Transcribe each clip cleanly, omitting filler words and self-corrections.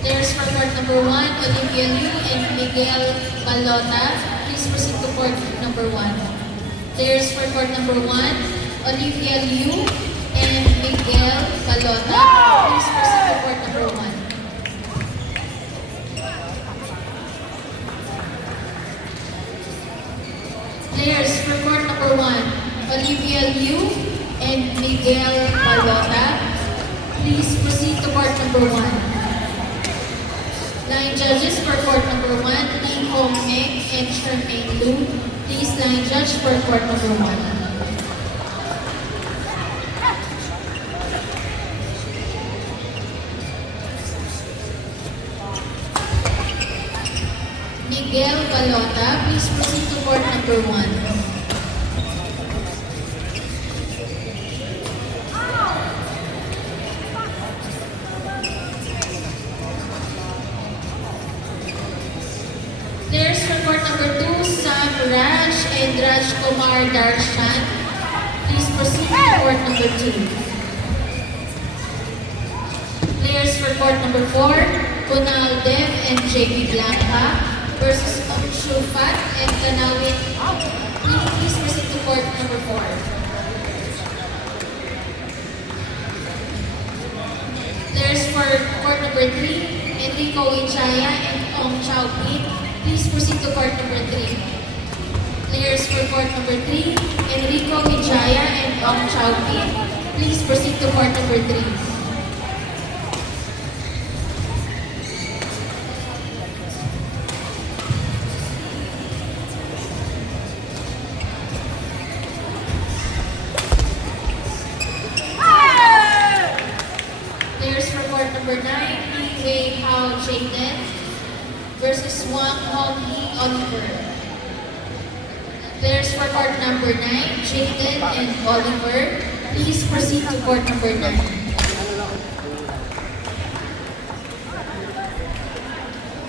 Players for court number 1, Olivia Liu and Miguel Balota. Please proceed to court number 1. Players for court number 1, Olivia Liu and Miguel Balota. Please proceed to court number 1. Players for court number 1, Olivia Liu and Miguel Balota. Please proceed to court number 1. Line judges for court number 1, Lee Hong Meng and Charmaine Lu. Please line judge for court number 1. Miguel Balota, please proceed to court number 1. Players for court number 2, Sam Raj and Raj Kumar Darshan. Please proceed to court number 2. Players for court number 4, Kunal Dev and JB Blanca versus Shufat and Tanawin. Please proceed to court number 4. Players for court number 3, Enrico Wichaya and Ong Chao Pin. Please proceed to court number 3. Players for court number 3, Enrico Wichaya and Ong Chao Pin. Please proceed to court number 3. Number 9, Lee Wei Hao Jaden versus Wang Hong Lee Oliver. Players for court number 9, Jaden and Oliver. Please proceed to court number 9.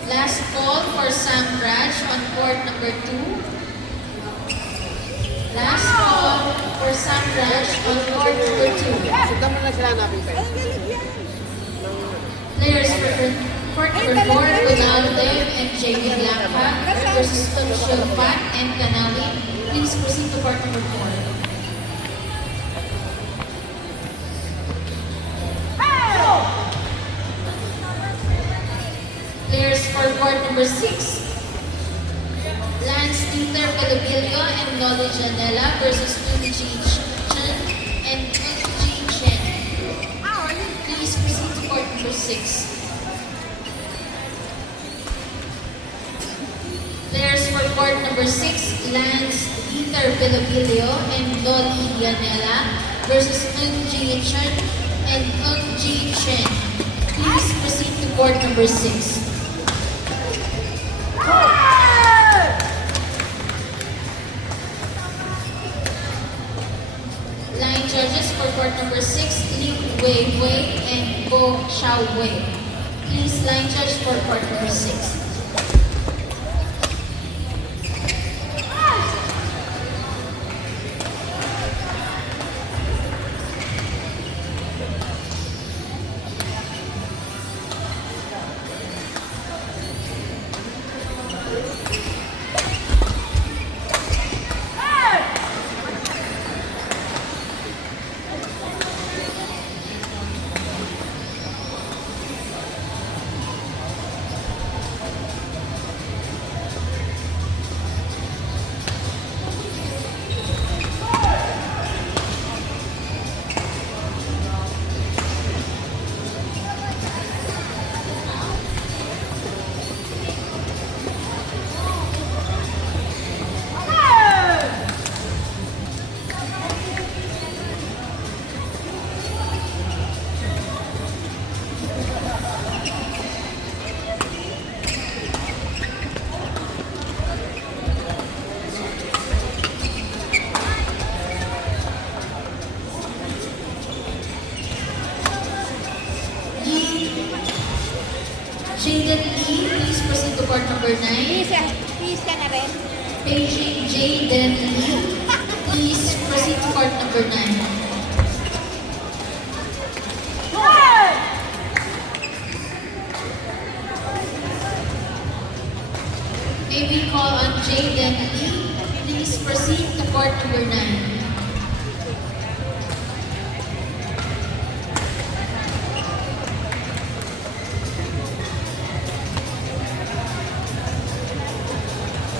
Last call for Sam Raj on court number 2. Last call for Sam Raj on court number 2. Players for court number 4, Kunal Dev and JB Blanca versus Tunshil Pat and Kanawi. Please proceed to court number 4. Players for court number 6, Lance Dieter Pelobilio and Nolly Janela versus Ng Ji Chen and Ng Ji Chen. Please proceed to court number 6. Players for court number 6, Lance Dieter Pelobilio and Nolly Janela versus Ng Ji Chen and Ng Ji Chen. Please proceed to court number 6. Line judges for court number 6, Liu Wei Wei and Go Xiao Wei. Please line judge for court number 6. Jaden Lee, please proceed to court number 9. Please ka na rin. Paging Jaden Lee, please proceed to court number 9. Jaden Lee. Please proceed to court number 9.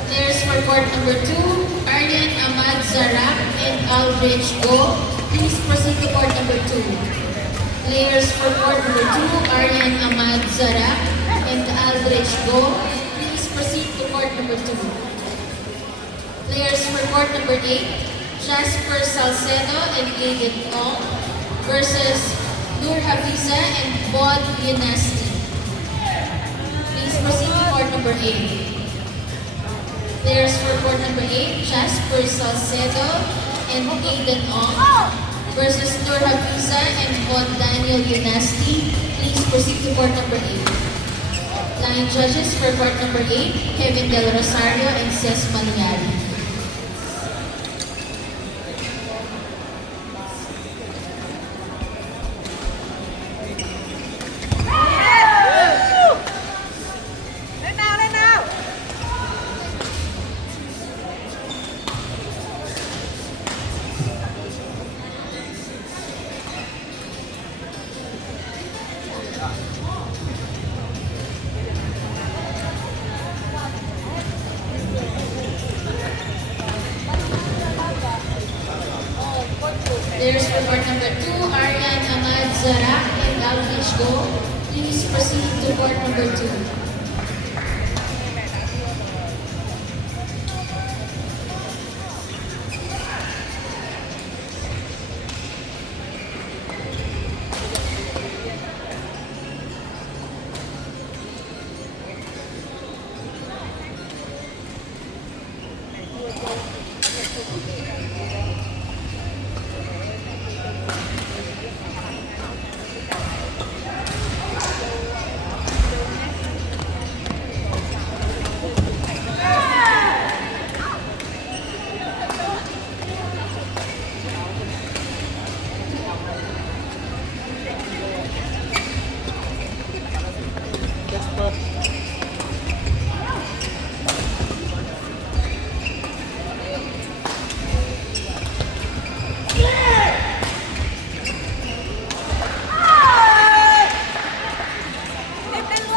Players for court number 2, Aryan Ahmad Zarak and Aldrich Go. Please proceed to court number 2. Players for court number 2, Aryan Ahmad Zarak and Aldrich Go. Please proceed to court number 2. Players for court number 8, Jasper Salcedo and Aiden Ong versus Nur Hafiza and Bod Yunesti. Please proceed to court number 8. Players for court number 8, Jasper Salcedo and Aiden Ong versus Nur Hafiza and Bod Daniel Yunesti. Please proceed to court number 8. Line judges for court number 8, Kevin Del Rosario and Ces Maniari. Lên nào. Players for court number 2, Aryan Ahmad Zarak and Aldrich Go. Please proceed to court number 2.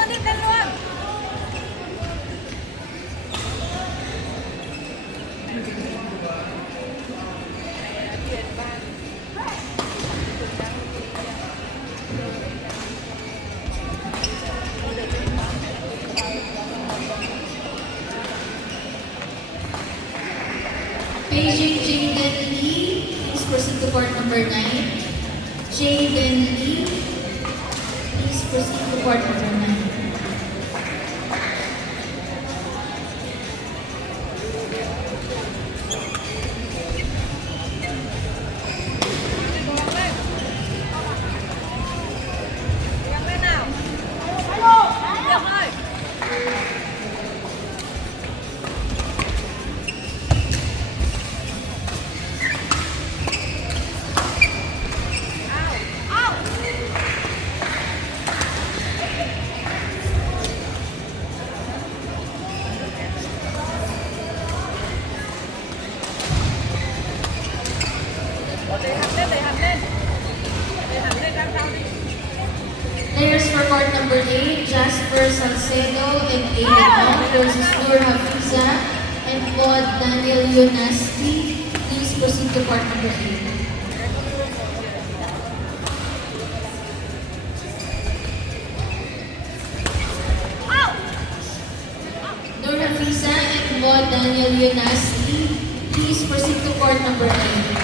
Đi lên luôn. Paging Jaden Lee. Please proceed to court number 9. Jaden Lee. Please proceed to court number 9. Nhấc lên nào. Được rồi. Đẩy hẳn lên, đẩy hẳn lên. Đẩy hẳn lên ra sau đi. Players for court number 8, Jasper Salcedo and Aiden Ong versus Nur Hafiza and Bod Daniel Yunesti. Please proceed to court number 8. Nur Hafiza and Bod Daniel Yunesti. Please proceed to court number 8.